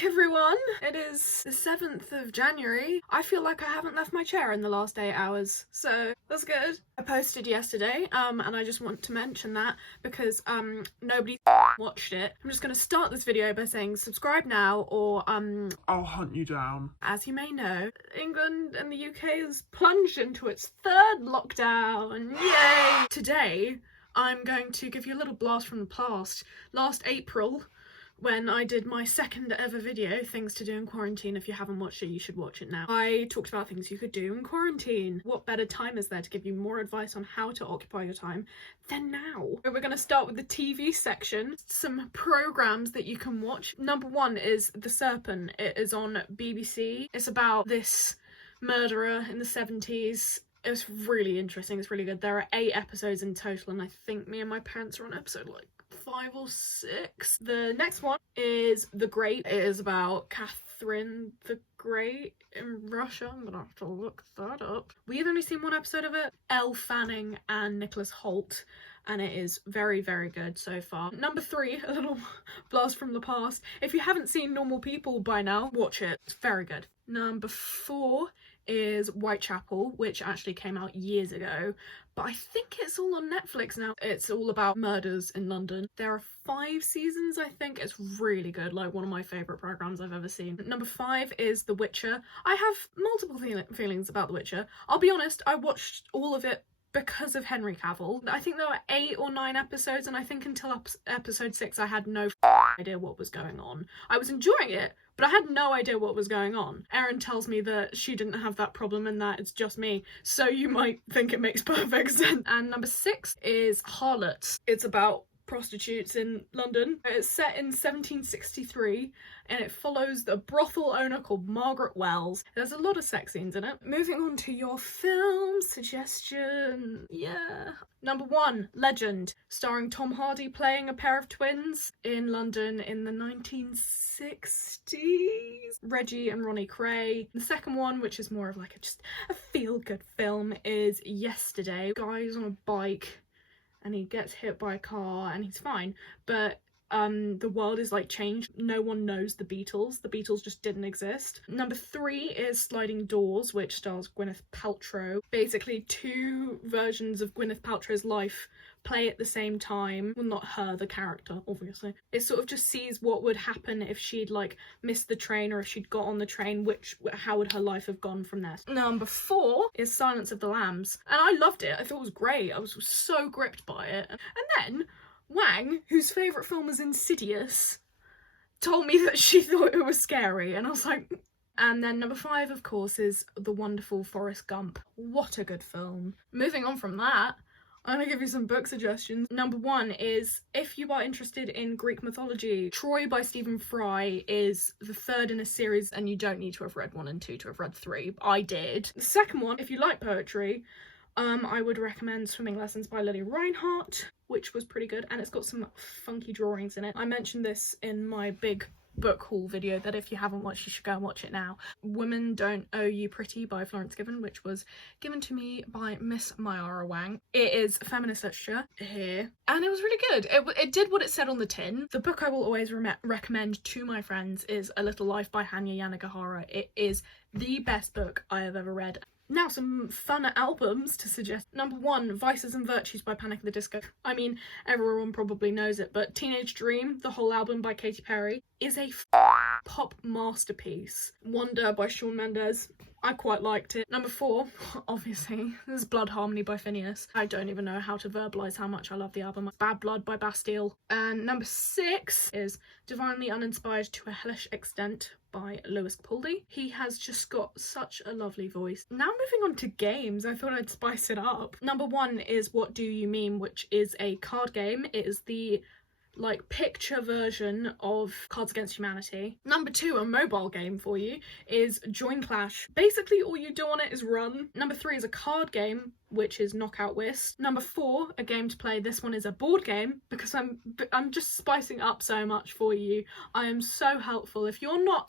back, everyone! It is the 7th of January. I feel like I haven't left my chair in the last 8 hours, so that's good. I posted yesterday, and I just want to mention that because nobody watched it. I'm just gonna start this video by saying subscribe now or I'll hunt you down. As you may know, England and the UK has plunged into its 3rd lockdown. Yay! Today, I'm going to give you a little blast from the past. Last April, when I did my 2nd ever video, Things to Do in Quarantine. If you haven't watched it, you should watch it now. I talked about things you could do in quarantine. What better time is there to give you more advice on how to occupy your time than now? We're going to start with the TV section. Some programmes that you can watch. Number 1 is The Serpent. It is on BBC. It's about this murderer in the 70s. It's really interesting. It's really good. There are 8 episodes in total, and I think me and my parents are on episode 5 or 6. The next one is The Great. It is about Catherine the Great in Russia. I'm gonna have to look that up. We've only seen 1 episode of it. Elle Fanning and Nicholas Hoult, and it is very, very good so far. Number 3, a little blast from the past. If you haven't seen Normal People by now, watch it. It's very good. Number 4 is Whitechapel, which actually came out years ago, but I think it's all on Netflix now. It's all about murders in London. There are 5 seasons, I think. It's really good, like one of my favourite programmes I've ever seen. Number 5 is The Witcher. I have multiple feelings about The Witcher. I'll be honest, I watched all of it because of Henry Cavill. I think there were 8 or 9 episodes, and I think until episode 6 I had no idea what was going on. I was enjoying it, but I had no idea what was going on. Erin tells me that she didn't have that problem and that it's just me, so you might think it makes perfect sense. And number 6 is Harlots. It's about prostitutes in London. It's set in 1763 and it follows the brothel owner called Margaret Wells. There's a lot of sex scenes in it. Moving on to your film suggestion. Yeah. Number 1, Legend, starring Tom Hardy playing a pair of twins in London in the 1960s. Reggie and Ronnie Kray. The second one, which is more of like just a feel-good film, is Yesterday. Guy's on a bike and he gets hit by a car and he's fine, but the world is like changed. No one knows the Beatles. The Beatles just didn't exist. Number 3 is Sliding Doors, which stars Gwyneth Paltrow. Basically 2 versions of Gwyneth Paltrow's life play at the same time. Well, not her, the character, obviously. It sort of just sees what would happen if she'd like missed the train or if she'd got on the train, how would her life have gone from there. Number 4 is Silence of the Lambs, and I loved it. I thought it was great. I was so gripped by it. And then Wang, whose favourite film is Insidious, told me that she thought it was scary, and I was like... And then number 5, of course, is the wonderful Forrest Gump. What a good film. Moving on from that, I'm going to give you some book suggestions. Number 1 is, if you are interested in Greek mythology, Troy by Stephen Fry is the 3rd in a series, and you don't need to have read 1 and 2 to have read 3. I did. The second one, if you like poetry, I would recommend Swimming Lessons by Lily Reinhart, which was pretty good, and it's got some funky drawings in it. I mentioned this in my big book haul video that if you haven't watched, you should go and watch it now. Women Don't Owe You Pretty by Florence Given, which was given to me by Miss Mayara Wang. It is feminist literature here, and it was really good. It did what it said on the tin. The book I will always recommend to my friends is A Little Life by Hanya Yanagihara. It is the best book I have ever read. Now some fun albums to suggest. Number 1, Vices and Virtues by Panic at the Disco. I mean, everyone probably knows it, but Teenage Dream, the whole album by Katy Perry, is a pop masterpiece. Wonder by Shawn Mendes. I quite liked it. Number 4, obviously, is Blood Harmony by Phineas. I don't even know how to verbalise how much I love the album. Bad Blood by Bastille. And number 6 is Divinely Uninspired to a Hellish Extent by Lewis Capaldi. He has just got such a lovely voice. Now moving on to games, I thought I'd spice it up. Number 1 is What Do You Mean, which is a card game. It is the like picture version of Cards Against Humanity. Number 2, a mobile game for you, is Join Clash. Basically all you do on it is run. Number 3 is a card game, which is Knockout Whist. Number 4, a game to play. This one is a board game because I'm just spicing up so much for you. I am so helpful. If you're not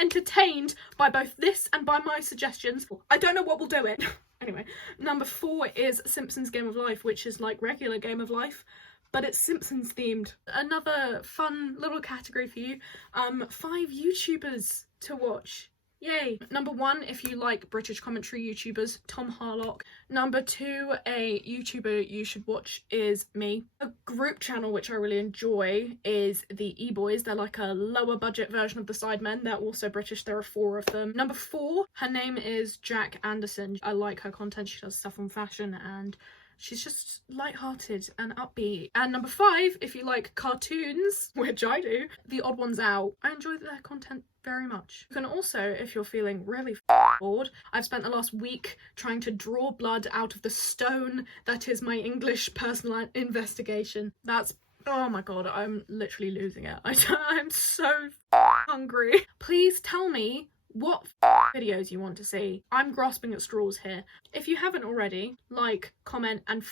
entertained by both this and by my suggestions, I don't know what will do it. Anyway, number 4 is Simpsons Game of Life, which is like regular Game of Life, but it's Simpsons themed. Another fun little category for you. 5 YouTubers to watch. Yay! Number 1, if you like British commentary YouTubers, Tom Harlock. Number 2, a YouTuber you should watch is me. A group channel which I really enjoy is the E-Boys. They're like a lower budget version of the Sidemen. They're also British. There are 4 of them. Number 4, her name is Jack Anderson. I like her content. She does stuff on fashion and she's just light-hearted and upbeat. And number 5, if you like cartoons, which I do, The Odd Ones Out. I enjoy their content very much. You can also, if you're feeling really bored, I've spent the last week trying to draw blood out of the stone that is my English personal investigation. That's, oh my god, I'm literally losing it. I'm so hungry. Please tell me what videos you want to see. I'm grasping at straws here. If you haven't already, like, comment, and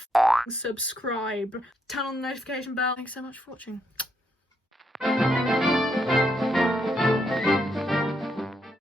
subscribe. Turn on the notification bell. Thanks so much for watching.